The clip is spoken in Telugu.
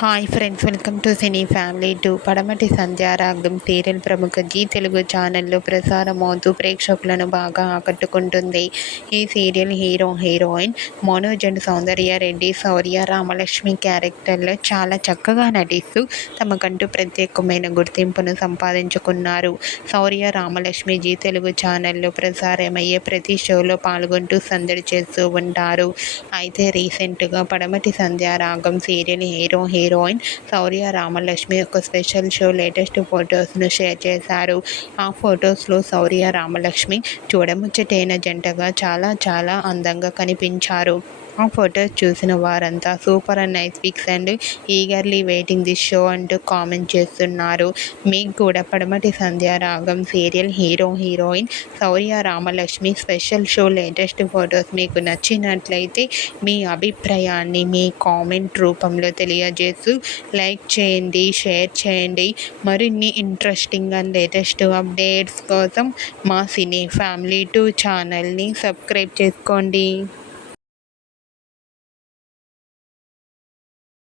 Hi friends, welcome to cine family two. పడమటి సంధ్యారాగం సీరియల్ ప్రముఖ జీ తెలుగు ఛానల్లో ప్రసారమవుతూ ప్రేక్షకులను బాగా ఆకట్టుకుంటుంది. ఈ సీరియల్ హీరోయిన్ మనోజ్ అండ్ సౌందర్య రెడ్డి, శౌర్య రామలక్ష్మి క్యారెక్టర్లో చాలా చక్కగా నటిస్తూ తమకంటూ ప్రత్యేకమైన గుర్తింపును సంపాదించుకున్నారు. శౌర్య రామలక్ష్మి జీ తెలుగు ఛానల్లో ప్రసారమయ్యే ప్రతి షోలో పాల్గొంటూ సందడి చేస్తూ ఉంటారు. అయితే రీసెంట్గా పడమటి సంధ్యారాగం సీరియల్ హీరోయిన్ శౌర్య రామలక్ష్మి ఒక స్పెషల్ షో లేటెస్ట్ ఫొటోస్ను షేర్ చేశారు. ఆ ఫొటోస్లో శౌర్య రామలక్ష్మి చూడముచ్చటైన జంటగా చాలా అందంగా కనిపించారు. ఆ ఫొటోస్ చూసిన వారంతా super and nice pics and eagerly waiting this show అంటూ కామెంట్ చేస్తున్నారు. మీకు కూడా Padamati Sandhyaragam serial heroine Shourya Ramalakshmi special show latest photos మీకు నచ్చినట్లయితే మీ అభిప్రాయాన్ని మీ కామెంట్ రూపంలో తెలియజేస్తూ లైక్ చేయండి, షేర్ చేయండి. మరిన్ని ఇంట్రెస్టింగ్ అండ్ లేటెస్ట్ అప్డేట్స్ కోసం మా సినీ ఫ్యామిలీ 2 ఛానల్ని సబ్స్క్రైబ్ చేసుకోండి.